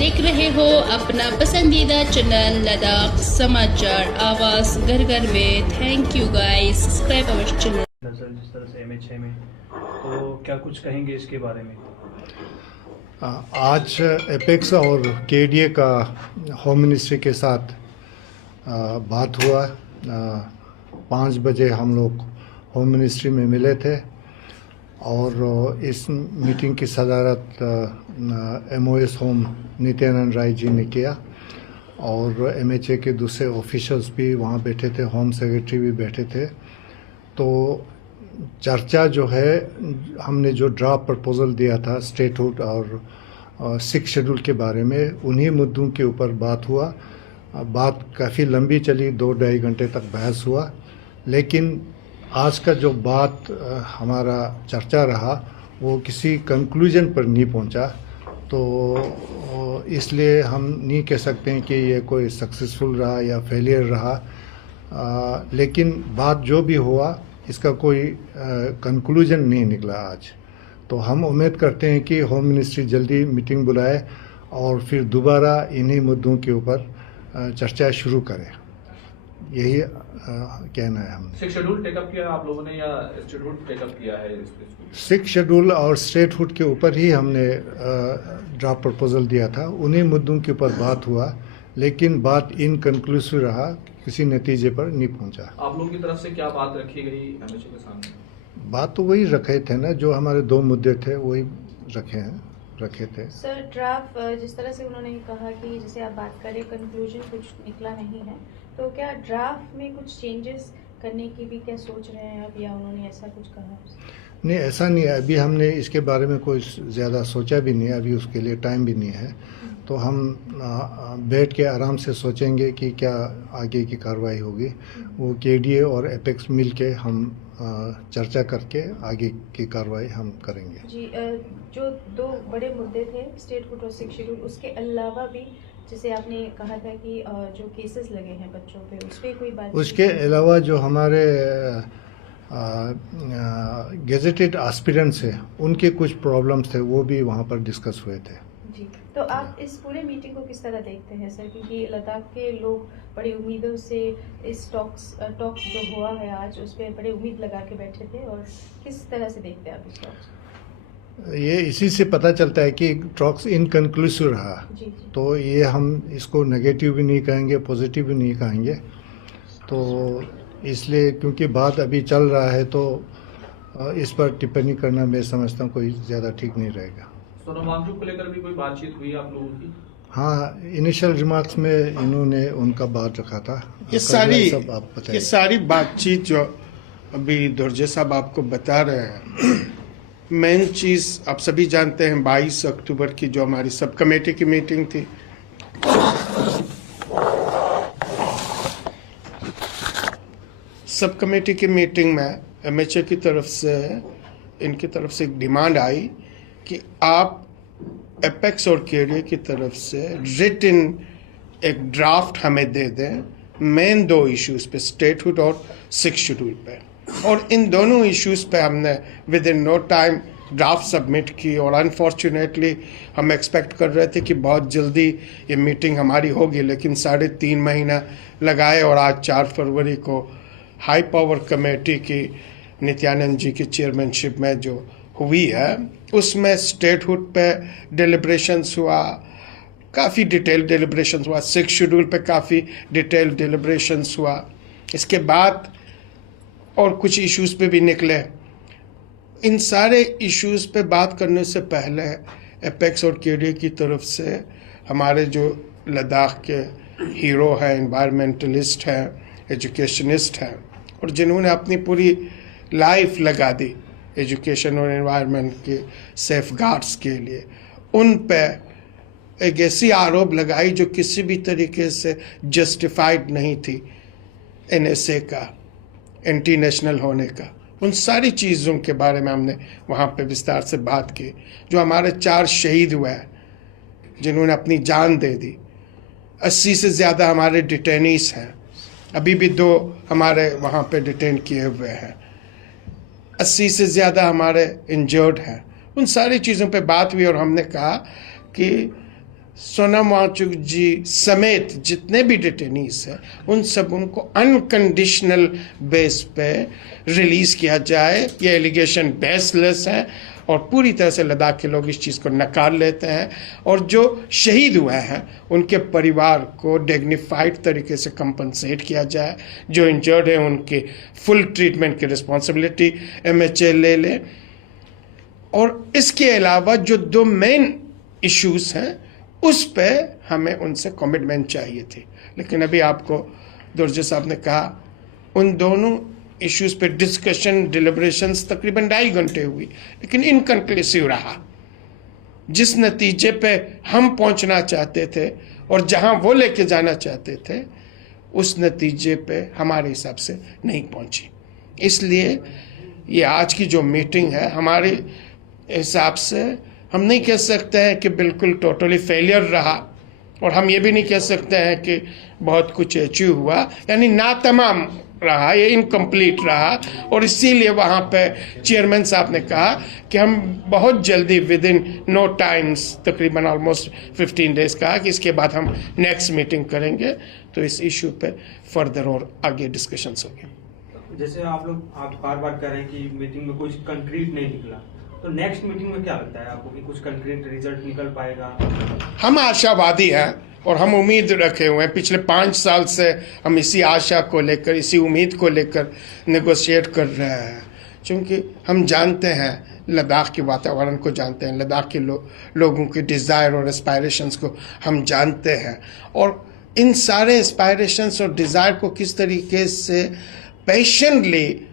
देख रहे हो अपना पसंदीदा चैनल लद्दाख समाचार आवाज घर घर में। Thank you guys, subscribe our channel. जिस तरह से MH में, तो क्या कुछ कहेंगे इसके बारे में? आज एपेक्स और KDA का होम मिनिस्ट्री के साथ बात हुआ। 5 बजे हम लोग होम मिनिस्ट्री में मिले थे और इस मीटिंग की सदारत MOS होम नित्यानंद राय जी ने किया और MHA के दूसरे ऑफिशियल्स भी वहाँ बैठे थे, होम सेक्रेटरी भी बैठे थे। तो चर्चा जो है, हमने जो ड्राफ्ट प्रपोजल दिया था स्टेटहुड और 6 शेड्यूल के बारे में, उन्हीं मुद्दों के ऊपर बात हुआ। बात काफ़ी लंबी चली, 2-2.5 घंटे तक बहस हुआ, लेकिन आज का जो बात हमारा चर्चा रहा वो किसी कंक्लूजन पर नहीं पहुंचा। तो इसलिए हम नहीं कह सकते हैं कि ये कोई सक्सेसफुल रहा या फेलियर रहा, लेकिन बात जो भी हुआ इसका कोई कंक्लूजन नहीं निकला आज। तो हम उम्मीद करते हैं कि होम मिनिस्ट्री जल्दी मीटिंग बुलाए और फिर दोबारा इन्हीं मुद्दों के ऊपर चर्चा शुरू करें। यही कहना है हमने। 6 शेड्यूल टेकअप किया आप लोगों ने या स्टेटहुड टेकअप किया है? 6 शेड्यूल और स्टेटहुड के ऊपर ही हमने ड्राफ्ट प्रपोजल दिया था, उन्हीं मुद्दों के ऊपर बात हुआ, लेकिन बात इनकन्क्लूसिव रहा, किसी नतीजे पर नहीं पहुंचा। आप लोगों की तरफ से क्या बात रखी गई MHA के सामने? बात तो वही रखे थे ना, जो हमारे 2 मुद्दे थे वही रखे थे। सर, ड्राफ्ट जिस तरह से उन्होंने कहा कि जैसे आप बात करें कंक्लूजन कुछ निकला नहीं है, तो क्या ड्राफ्ट में कुछ चेंजेस करने की भी क्या सोच रहे हैं अब, या उन्होंने ऐसा कुछ कहा? नहीं, ऐसा नहीं है। अभी हमने इसके बारे में कोई ज़्यादा सोचा भी नहीं है, अभी उसके लिए टाइम भी नहीं है। तो हम बैठ के आराम से सोचेंगे कि क्या आगे की कार्रवाई होगी। वो KDA और एपेक्स मिल के हम चर्चा करके आगे की कार्रवाई हम करेंगे। जी, जो 2 बड़े मुद्दे थे स्टेटहुड और 6 शेड्यूल, उसके अलावा भी जैसे आपने कहा था कि जो केसेस लगे हैं बच्चों पे, उस पर कोई बात? उसके अलावा जो हमारे गेजेटेड एस्पिरेंट्स हैं, उनके कुछ प्रॉब्लम्स थे, वो भी वहाँ पर डिस्कस हुए थे। जी, तो आप इस पूरे मीटिंग को किस तरह देखते हैं सर? क्योंकि लद्दाख के लोग बड़ी उम्मीदों से इस टॉक जो हुआ है आज, उस पर बड़ी उम्मीद लगा के बैठे थे, और किस तरह से देखते हैं आप इस टॉक्स? ये इसी से पता चलता है कि टॉक्स इनकन्क्लूसिव रहा। जी। तो ये हम इसको नेगेटिव भी नहीं कहेंगे, पॉजिटिव भी नहीं कहेंगे। तो इसलिए क्योंकि बात अभी चल रहा है, तो इस पर टिप्पणी करना मैं समझता हूँ कोई ज़्यादा ठीक नहीं रहेगा। सोनम वांगचुक को लेकर भी कोई बातचीत हुई आप लोगों की? हाँ, इनिशियल रिमार्क्स में इन्होंने उनका बात रखा था। ये सारी बातचीत जो अभी दुर्जे साहब आपको बता रहे हैं, मेन चीज़ आप सभी जानते हैं 22 अक्टूबर की जो हमारी सब कमेटी की मीटिंग थी, सब कमेटी की मीटिंग में MHA की तरफ से, इनकी तरफ से एक डिमांड आई कि आप एपेक्स और KDA की तरफ से रिटन एक ड्राफ्ट हमें दे दें मेन 2 इश्यूज पे, स्टेटहुड और 6 शेड्यूल पे। और इन दोनों इश्यूज पे हमने within no time draft submit की, और अनफॉर्चुनेटली हम एक्सपेक्ट कर रहे थे कि बहुत जल्दी ये मीटिंग हमारी होगी, लेकिन 3.5 महीना लगाए और आज 4 फरवरी को हाई पावर कमेटी की नित्यानंद जी की चेयरमैनशिप में जो हुई है, उसमें स्टेटहुड पे डिलिब्रेशंस हुआ, काफ़ी डिटेल डिलिब्रेशंस हुआ, 6 शेड्यूल पे काफ़ी डिटेल डिलिब्रेशंस हुआ। इसके बाद और कुछ इश्यूज पे भी निकले। इन सारे इश्यूज पे बात करने से पहले एपेक्स और KDA की तरफ से हमारे जो लद्दाख के हीरो हैं, एनवायरमेंटलिस्ट हैं, एजुकेशनिस्ट हैं, और जिन्होंने अपनी पूरी लाइफ लगा दी एजुकेशन और एनवायरनमेंट के सेफ गार्ड्स के लिए, उन पे एक ऐसी आरोप लगाई जो किसी भी तरीके से जस्टिफाइड नहीं थी NSA का, एंटी नेशनल होने का। उन सारी चीज़ों के बारे में हमने वहाँ पे विस्तार से बात की। जो हमारे 4 शहीद हुए हैं जिन्होंने अपनी जान दे दी, 80 से ज़्यादा हमारे डिटेनीस हैं, अभी भी 2 हमारे वहाँ पे डिटेन किए हुए हैं, 80 से ज़्यादा हमारे इंजर्ड हैं। उन सारी चीज़ों पे बात हुई और हमने कहा कि सोनम वांगचुक जी समेत जितने भी डिटेनीज हैं उन सब उनको अनकंडीशनल बेस पे रिलीज किया जाए। ये एलिगेशन बेसलेस है और पूरी तरह से लद्दाख के लोग इस चीज़ को नकार लेते हैं। और जो शहीद हुए हैं उनके परिवार को डिग्निफाइड तरीके से कंपनसेट किया जाए। जो इंजर्ड है उनके फुल ट्रीटमेंट की रिस्पॉन्सिबिलिटी MHA ले ले। और इसके अलावा जो 2 मेन इश्यूज हैं उस पे हमें उनसे कमिटमेंट चाहिए थी, लेकिन अभी आपको दुर्जे साहब ने कहा उन दोनों इश्यूज पे डिस्कशन डिलिब्रेशंस तकरीबन 2.5 घंटे हुई, लेकिन इनकंक्लूसिव रहा। जिस नतीजे पे हम पहुंचना चाहते थे और जहां वो लेके जाना चाहते थे उस नतीजे पे हमारे हिसाब से नहीं पहुंची। इसलिए ये आज की जो मीटिंग है हमारे हिसाब से हम नहीं कह सकते हैं कि बिल्कुल टोटली फेलियर रहा, और हम ये भी नहीं कह सकते हैं कि बहुत कुछ अचीव हुआ, यानी ना तमाम रहा, ये इनकम्प्लीट रहा। और इसीलिए वहाँ पे चेयरमैन साहब ने कहा कि हम बहुत जल्दी विद इन नो टाइम्स तकरीबन ऑलमोस्ट 15 डेज कहा कि इसके बाद हम नेक्स्ट मीटिंग करेंगे, तो इस इशू पे फर्दर और आगे डिस्कशंस होंगे। जैसे आप बार बार कह रहे हैं कि मीटिंग में कुछ कंक्रीट नहीं निकला, तो नेक्स्ट मीटिंग में क्या लगता है आपको कि कुछ कंक्रीट रिजल्ट निकल पाएगा? हम आशावादी हैं और हम उम्मीद रखे हुए हैं। पिछले 5 साल से हम इसी आशा को लेकर, इसी उम्मीद को लेकर नेगोशिएट कर रहे हैं, क्योंकि हम जानते हैं लद्दाख के वातावरण को जानते हैं, लद्दाख के लोगों के डिज़ायर और एस्पायरेशंस को हम जानते हैं, और इन सारे एस्पायरेशंस और डिज़ायर को किस तरीके से पेशेंटली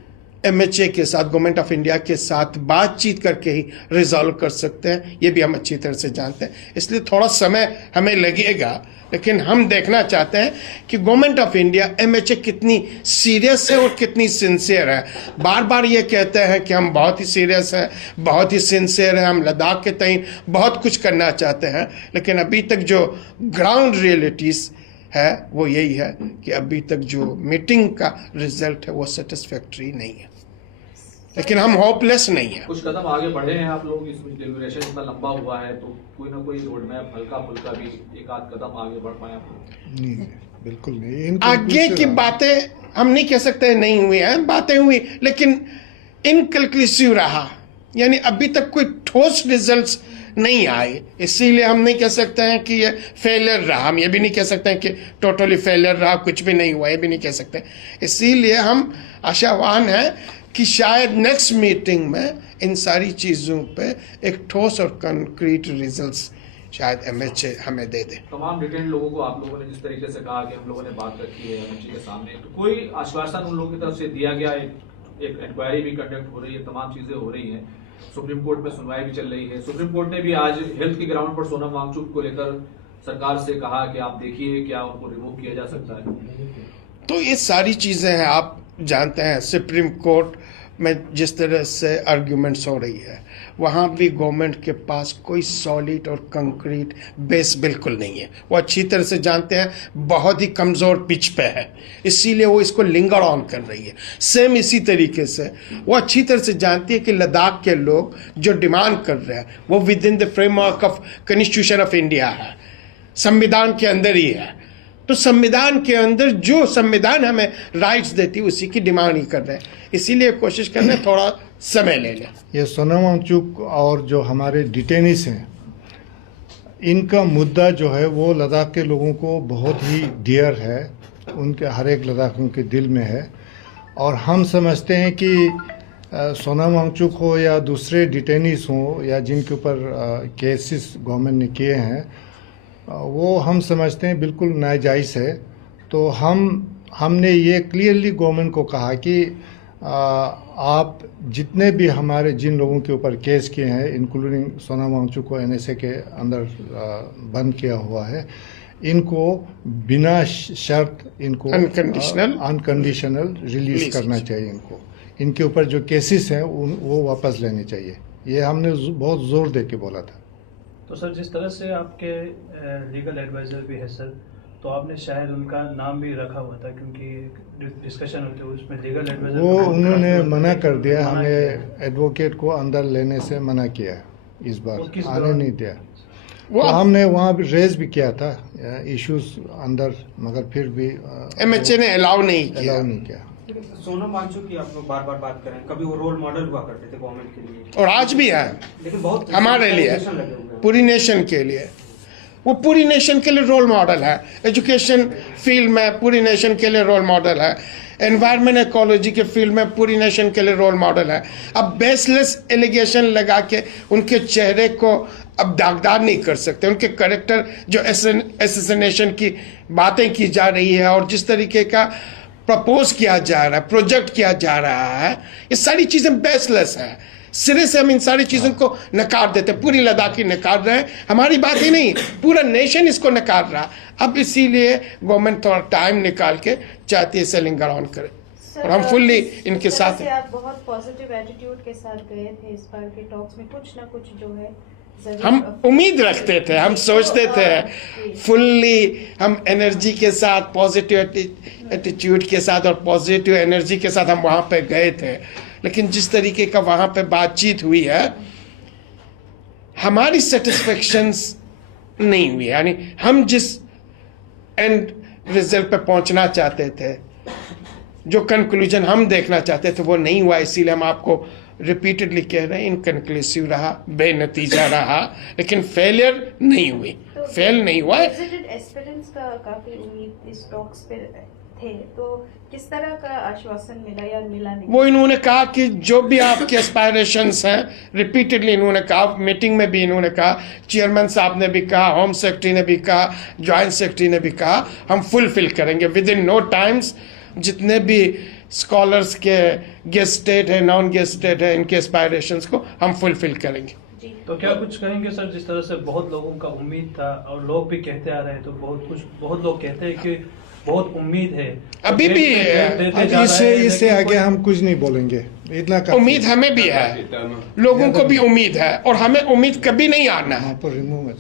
MHA के साथ, गवर्नमेंट ऑफ इंडिया के साथ बातचीत करके ही रिजॉल्व कर सकते हैं, ये भी हम अच्छी तरह से जानते हैं। इसलिए थोड़ा समय हमें लगेगा, लेकिन हम देखना चाहते हैं कि गवर्नमेंट ऑफ इंडिया MHA कितनी सीरियस है और कितनी सिंसियर है। बार बार ये कहते हैं कि हम बहुत ही सीरियस हैं, बहुत ही सिंसियर हैं, हम लद्दाख के तय बहुत कुछ करना चाहते हैं, लेकिन अभी तक जो ग्राउंड रियलिटीज़ है वो यही है कि अभी तक जो मीटिंग का रिजल्ट है वो सेटिस्फैक्टरी नहीं है, लेकिन हम होपलेस नहीं है। कुछ कदम आगे बढ़े हैं आप लोग, इस डिलिब्रेशन इतना लंबा हुआ है तो कोई ना कोई रोड मैप हल्का फुल्का भी एक आध कदम आगे बढ़ पाए आप लोग? नहीं, बिल्कुल नहीं। आगे की बातें हम नहीं कह सकते नहीं हुई हैं, बातें हुई लेकिन इनकंक्लूसिव रहा, यानी अभी तक कोई ठोस रिजल्ट्स नहीं आए। इसीलिए हम नहीं कह सकते हैं कि ये फेलियर रहा, हम ये भी नहीं कह सकते हैं कि टोटली फेलियर रहा, कुछ भी नहीं हुआ, ये भी नहीं कह सकते। इसीलिए हम आशावान हैं कि शायद नेक्स्ट मीटिंग में इन सारी चीज़ों पे एक ठोस और कंक्रीट रिजल्ट्स शायद MHA हमें दे दे। तमाम डिटेन लोगों को आप लोगों ने जिस तरीके से कहा कि हम लोगों ने बात रखी है MHA के सामने, तो कोई आश्वासन उन लोगों की तरफ से दिया गया? एक इंक्वायरी भी कंडक्ट हो रही है, तमाम चीजें हो रही हैं, सुप्रीम कोर्ट में सुनवाई भी चल रही है। सुप्रीम कोर्ट ने भी आज हेल्थ के ग्राउंड पर सोनम वांगचुक को लेकर सरकार से कहा कि आप देखिए क्या उनको रिमूव किया जा सकता है। तो ये सारी चीज़ें हैं, आप जानते हैं सुप्रीम कोर्ट में जिस तरह से आर्ग्यूमेंट्स हो रही है, वहाँ भी गवर्नमेंट के पास कोई सॉलिड और कंक्रीट बेस बिल्कुल नहीं है। वो अच्छी तरह से जानते हैं, बहुत ही कमज़ोर पिच पे है, इसीलिए वो इसको लिंगर ऑन कर रही है। सेम इसी तरीके से वो अच्छी तरह से जानती है कि लद्दाख के लोग जो डिमांड कर रहे हैं वो with in the framework of constitution of India है, संविधान के अंदर ही है। तो संविधान के अंदर जो संविधान हमें राइट्स देती है उसी की डिमांड ही कर रहे हैं, इसीलिए कोशिश कर रहे हैं थोड़ा समय ले लें। ये सोनम वांगचुक और जो हमारे डिटेनीस हैं, इनका मुद्दा जो है वो लद्दाख के लोगों को बहुत ही डियर है, उनके हर एक लद्दाखियों के दिल में है। और हम समझते हैं कि सोनम वांगचुक हो या दूसरे डिटेनीस हों या जिनके ऊपर केसेस गवर्नमेंट ने किए हैं, वो हम समझते हैं बिल्कुल नाजायज़ है। तो हमने ये क्लियरली गवर्नमेंट को कहा कि आप जितने भी हमारे जिन लोगों के ऊपर केस किए हैं, इंक्लूडिंग सोनम वांगचुक को NSA के अंदर बंद किया हुआ है, इनको बिना शर्त इनको अनकंडीशनल रिलीज करना चाहिए। इनको इनके ऊपर जो केसेस हैं वो वापस लेने चाहिए, ये हमने बहुत जोर दे के बोला था। तो सर, जिस तरह से आपके लीगल एडवाइज़र भी है सर, तो आपने शायद उनका नाम भी रखा हुआ था, क्योंकि डिस्कशन होते हुए उसमें लीगल एडवाइज़र वो उन्होंने मना कर दिया, हमें एडवोकेट को अंदर लेने से मना किया, इस बार आने नहीं दिया। वो तो हमने वहाँ भी रेज भी किया था इश्यूज अंदर, मगर फिर भी MHA ने अलाउ नहीं किया। अलाउ नहीं किया। सोनम वांगचुक की आप लोग बार बार बात करें, कभी वो रोल मॉडल हुआ करते थे गवर्नमेंट के लिए, और आज भी है लेकिन बहुत हमारे लिए, allegation लगे हुए हैं। पूरी नेशन के लिए। वो पूरी नेशन के लिए रोल मॉडल है, एजुकेशन फील्ड में पूरी नेशन के लिए रोल मॉडल है, एनवायरमेंट इकोलॉजी के फील्ड में पूरी नेशन के लिए रोल मॉडल है। अब बेसलेस एलिगेशन लगा के उनके चेहरे को अब दागदार नहीं कर सकते। उनके करेक्टर जो एसेसिनेशन की बातें की जा रही है और जिस तरीके का प्रपोज किया जा रहा है, प्रोजेक्ट किया जा रहा है, ये सारी चीजें बेसलेस है। सिरे से हम इन सारी चीजों को नकार देते, पूरी लद्दाखी नकार रहे हैं। हमारी बात ही नहीं, पूरा नेशन इसको नकार रहा। अब इसीलिए गवर्नमेंट थोड़ा टाइम निकाल के चाहती है सेलिंग ग्राउंड करे, और हम फुल्ली इनके साथ। आप बहुत पॉजिटिव एटीट्यूड के साथ गए थे इस बार के टॉक्स में, कुछ ना कुछ जो है हम उम्मीद रखते थे, हम सोचते थे फुल्ली, हम एनर्जी के साथ, पॉजिटिव एटीट्यूड के साथ और पॉजिटिव एनर्जी के साथ हम वहां पे गए थे। लेकिन जिस तरीके का वहां पे बातचीत हुई है, हमारी सेटिस्फेक्शंस नहीं हुई। यानी हम जिस एंड रिजल्ट पे पहुंचना चाहते थे, जो कंक्लूजन हम देखना चाहते थे, वो नहीं हुआ। इसीलिए हम आपको रिपीटेडली कह रहे हैं, इनकंक्लूसिव रहा, बेनतीजा रहा, लेकिन फेलियर नहीं हुई, फेल नहीं हुआ। एस्पिरेंट्स का काफी उम्मीद इस टॉक्स पे थे, तो किस तरह का आश्वासन मिला या मिला नहीं? वो इन्होंने कहा कि जो भी आपके एस्पायरेशंस हैं, रिपीटेडली इन्होंने कहा, मीटिंग में भी इन्होंने कहा, चेयरमैन साहब ने भी कहा, होम सेक्रेटरी ने भी कहा, ज्वाइंट सेक्रेटरी ने भी कहा, हम फुलफिल करेंगे विद इन नो टाइम्स। जितने भी स्कॉलर्स के गेस्ट स्टेट है, नॉन गेस्ट स्टेट है, इनके एस्पायरेशंस को हम फुलफिल करेंगे। तो क्या कुछ कहेंगे सर, जिस तरह से बहुत लोगों का उम्मीद था और लोग भी कहते आ रहे हैं, तो बहुत लोग कहते हैं कि बहुत उम्मीद है, अभी भी अब इससे आगे हम कुछ नहीं बोलेंगे, इतना उम्मीद हमें भी है, लोगों को भी उम्मीद है, और हमें उम्मीद कभी नहीं आना है। रिमूव में